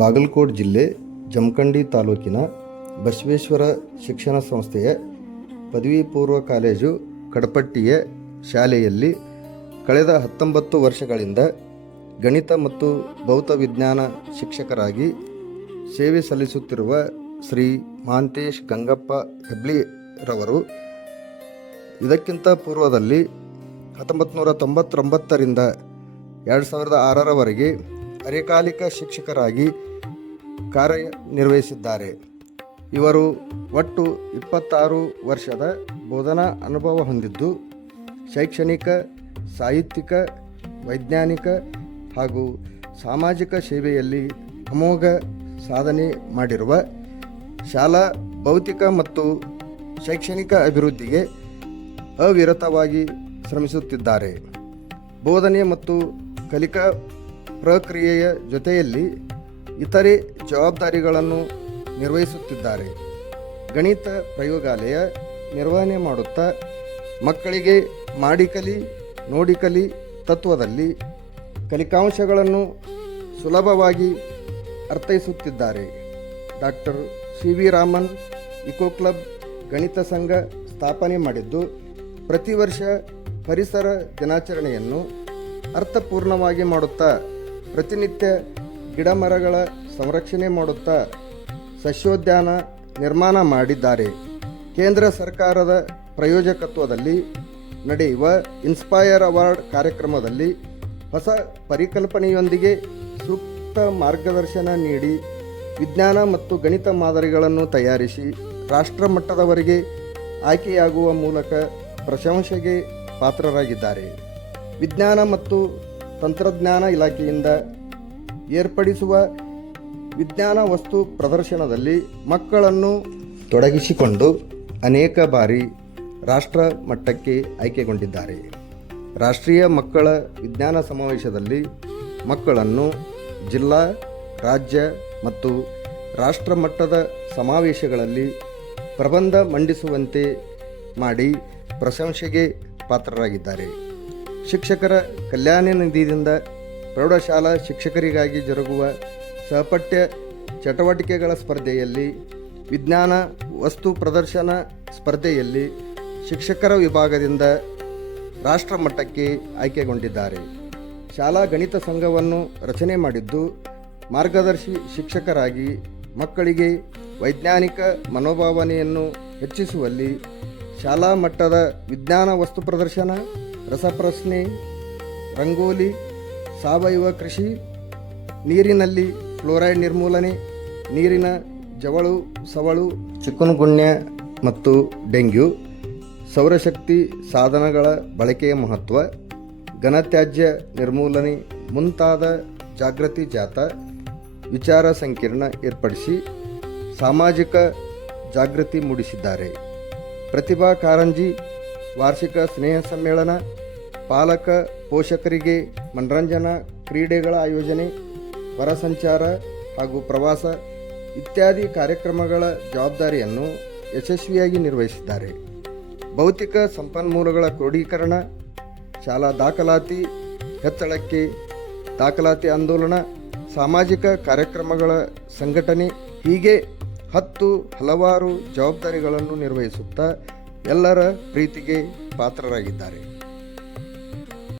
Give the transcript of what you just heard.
ಬಾಗಲಕೋಟೆ ಜಿಲ್ಲೆ ಜಮಖಂಡಿ ತಾಲೂಕಿನ ಬಸವೇಶ್ವರ ಶಿಕ್ಷಣ ಸಂಸ್ಥೆಯ ಪದವಿ ಪೂರ್ವ ಕಾಲೇಜು ಕಡಪಟ್ಟಿಯ ಶಾಲೆಯಲ್ಲಿ ಕಳೆದ 19 ವರ್ಷಗಳಿಂದ ಗಣಿತ ಮತ್ತು ಭೌತ ವಿಜ್ಞಾನ ಶಿಕ್ಷಕರಾಗಿ ಸೇವೆ ಸಲ್ಲಿಸುತ್ತಿರುವ ಶ್ರೀ ಮಹಾಂತೇಶ್ ಗಂಗಪ್ಪ ಹೆಬ್ಳಿರವರು ಇದಕ್ಕಿಂತ ಪೂರ್ವದಲ್ಲಿ 1999ರಿಂದ 2006ರವರೆಗೆ ಅರೆಕಾಲಿಕ ಶಿಕ್ಷಕರಾಗಿ ಕಾರ್ಯನಿರ್ವಹಿಸಿದ್ದಾರೆ. ಇವರು ಒಟ್ಟು 26 ವರ್ಷದ ಬೋಧನಾ ಅನುಭವ ಹೊಂದಿದ್ದು ಶೈಕ್ಷಣಿಕ, ಸಾಹಿತ್ಯಿಕ, ವೈಜ್ಞಾನಿಕ ಹಾಗೂ ಸಾಮಾಜಿಕ ಸೇವೆಯಲ್ಲಿ ಅಮೋಘ ಸಾಧನೆ ಮಾಡಿರುವ ಶಾಲಾ ಭೌತಿಕ ಮತ್ತು ಶೈಕ್ಷಣಿಕ ಅಭಿವೃದ್ಧಿಗೆ ಅವಿರತವಾಗಿ ಶ್ರಮಿಸುತ್ತಿದ್ದಾರೆ. ಬೋಧನೆ ಮತ್ತು ಕಲಿಕಾ ಪ್ರಕ್ರಿಯೆಯ ಜೊತೆಯಲ್ಲಿ ಇತರೆ ಜವಾಬ್ದಾರಿಗಳನ್ನು ನಿರ್ವಹಿಸುತ್ತಿದ್ದಾರೆ. ಗಣಿತ ಪ್ರಯೋಗಾಲಯ ನಿರ್ವಹಣೆ ಮಾಡುತ್ತಾ ಮಕ್ಕಳಿಗೆ ಮಾಡಿಕಲಿ ನೋಡಿಕಲಿ ತತ್ವದಲ್ಲಿ ಕಲಿಕಾಂಶಗಳನ್ನು ಸುಲಭವಾಗಿ ಅರ್ಥೈಸುತ್ತಿದ್ದಾರೆ. Doctor CV Raman eco club ಗಣಿತ ಸಂಘ ಸ್ಥಾಪನೆ ಮಾಡಿದ್ದು ಪ್ರತಿ ವರ್ಷ ಪರಿಸರ ದಿನಾಚರಣೆಯನ್ನು ಅರ್ಥಪೂರ್ಣವಾಗಿ ಮಾಡುತ್ತಾ ಪ್ರತಿನಿತ್ಯ ಗಿಡಮರಗಳ ಸಂರಕ್ಷಣೆ ಮಾಡುತ್ತಾ ಸಸ್ಯೋದ್ಯಾನ ನಿರ್ಮಾಣ ಮಾಡಿದ್ದಾರೆ. ಕೇಂದ್ರ ಸರ್ಕಾರದ ಪ್ರಾಯೋಜಕತ್ವದಲ್ಲಿ ನಡೆಯುವ ಇನ್ಸ್ಪೈರ್ ಅವಾರ್ಡ್ ಕಾರ್ಯಕ್ರಮದಲ್ಲಿ ಹೊಸ ಪರಿಕಲ್ಪನೆಯೊಂದಿಗೆ ಸೂಕ್ತ ಮಾರ್ಗದರ್ಶನ ನೀಡಿ ವಿಜ್ಞಾನ ಮತ್ತು ಗಣಿತ ಮಾದರಿಗಳನ್ನು ತಯಾರಿಸಿ ರಾಷ್ಟ್ರ ಮಟ್ಟದವರೆಗೆ ಆಯ್ಕೆಯಾಗುವ ಮೂಲಕ ಪ್ರಶಂಸೆಗೆ ಪಾತ್ರರಾಗಿದ್ದಾರೆ. ವಿಜ್ಞಾನ ಮತ್ತು ತಂತ್ರಜ್ಞಾನ ಇಲಾಖೆಯಿಂದ ಏರ್ಪಡಿಸುವ ವಿಜ್ಞಾನ ವಸ್ತು ಪ್ರದರ್ಶನದಲ್ಲಿ ಮಕ್ಕಳನ್ನು ತೊಡಗಿಸಿಕೊಂಡು ಅನೇಕ ಬಾರಿ ರಾಷ್ಟ್ರ ಮಟ್ಟಕ್ಕೆ ಆಯ್ಕೆಗೊಂಡಿದ್ದಾರೆ. ರಾಷ್ಟ್ರೀಯ ಮಕ್ಕಳ ವಿಜ್ಞಾನ ಸಮಾವೇಶದಲ್ಲಿ ಮಕ್ಕಳನ್ನು ಜಿಲ್ಲಾ, ರಾಜ್ಯ ಮತ್ತು ರಾಷ್ಟ್ರ ಮಟ್ಟದ ಸಮಾವೇಶಗಳಲ್ಲಿ ಪ್ರಬಂಧ ಮಂಡಿಸುವಂತೆ ಮಾಡಿ ಪ್ರಶಂಸೆಗೆ ಪಾತ್ರರಾಗಿದ್ದಾರೆ. ಶಿಕ್ಷಕರ ಕಲ್ಯಾಣ ನಿಧಿಯಿಂದ ಪ್ರೌಢಶಾಲಾ ಶಿಕ್ಷಕರಿಗಾಗಿ ಜರುಗುವ ಸಹಪಠ್ಯ ಚಟುವಟಿಕೆಗಳ ಸ್ಪರ್ಧೆಯಲ್ಲಿ ವಿಜ್ಞಾನ ವಸ್ತು ಪ್ರದರ್ಶನ ಸ್ಪರ್ಧೆಯಲ್ಲಿ ಶಿಕ್ಷಕರ ವಿಭಾಗದಿಂದ ರಾಷ್ಟ್ರ ಮಟ್ಟಕ್ಕೆ ಆಯ್ಕೆಗೊಂಡಿದ್ದಾರೆ. ಶಾಲಾ ಗಣಿತ ಸಂಘವನ್ನು ರಚನೆ ಮಾಡಿದ್ದು ಮಾರ್ಗದರ್ಶಿ ಶಿಕ್ಷಕರಾಗಿ ಮಕ್ಕಳಿಗೆ ವೈಜ್ಞಾನಿಕ ಮನೋಭಾವನೆಯನ್ನು ಹೆಚ್ಚಿಸುವಲ್ಲಿ ಶಾಲಾ ಮಟ್ಟದ ವಿಜ್ಞಾನ ವಸ್ತು ಪ್ರದರ್ಶನ, ರಸಪ್ರಶ್ನೆ, ರಂಗೋಲಿ, ಸಾವಯವ ಕೃಷಿ, ನೀರಿನಲ್ಲಿ ಫ್ಲೋರೈಡ್ ನಿರ್ಮೂಲನೆ, ನೀರಿನ ಜವಳು ಸವಳು, ಚಿಕುನ್ಗುನ್ಯಾ ಮತ್ತು ಡೆಂಗ್ಯೂ, ಸೌರಶಕ್ತಿ ಸಾಧನಗಳ ಬಳಕೆಯ ಮಹತ್ವ, ಘನತ್ಯಾಜ್ಯ ನಿರ್ಮೂಲನೆ ಮುಂತಾದ ಜಾಗೃತಿ ಜಾಥಾ, ವಿಚಾರ ಸಂಕಿರಣ ಏರ್ಪಡಿಸಿ ಸಾಮಾಜಿಕ ಜಾಗೃತಿ ಮೂಡಿಸಿದ್ದಾರೆ. ಪ್ರತಿಭಾ ಕಾರಂಜಿ, ವಾರ್ಷಿಕ ಸ್ನೇಹ ಸಮ್ಮೇಳನ, ಪಾಲಕ ಪೋಷಕರಿಗೆ ಮನರಂಜನಾ ಕ್ರೀಡೆಗಳ ಆಯೋಜನೆ, ಹೊರಸಂಚಾರ ಹಾಗೂ ಪ್ರವಾಸ ಇತ್ಯಾದಿ ಕಾರ್ಯಕ್ರಮಗಳ ಜವಾಬ್ದಾರಿಯನ್ನು ಯಶಸ್ವಿಯಾಗಿ ನಿರ್ವಹಿಸಿದ್ದಾರೆ. ಭೌತಿಕ ಸಂಪನ್ಮೂಲಗಳ ಕ್ರೋಢೀಕರಣ, ಶಾಲಾ ದಾಖಲಾತಿ ಹೆಚ್ಚಳಕ್ಕೆ ದಾಖಲಾತಿ ಆಂದೋಲನ, ಸಾಮಾಜಿಕ ಕಾರ್ಯಕ್ರಮಗಳ ಸಂಘಟನೆ ಹೀಗೆ ಹಲವಾರು ಜವಾಬ್ದಾರಿಗಳನ್ನು ನಿರ್ವಹಿಸುತ್ತಾ ಎಲ್ಲರ ಪ್ರೀತಿಗೆ ಪಾತ್ರರಾಗಿದ್ದಾರೆ.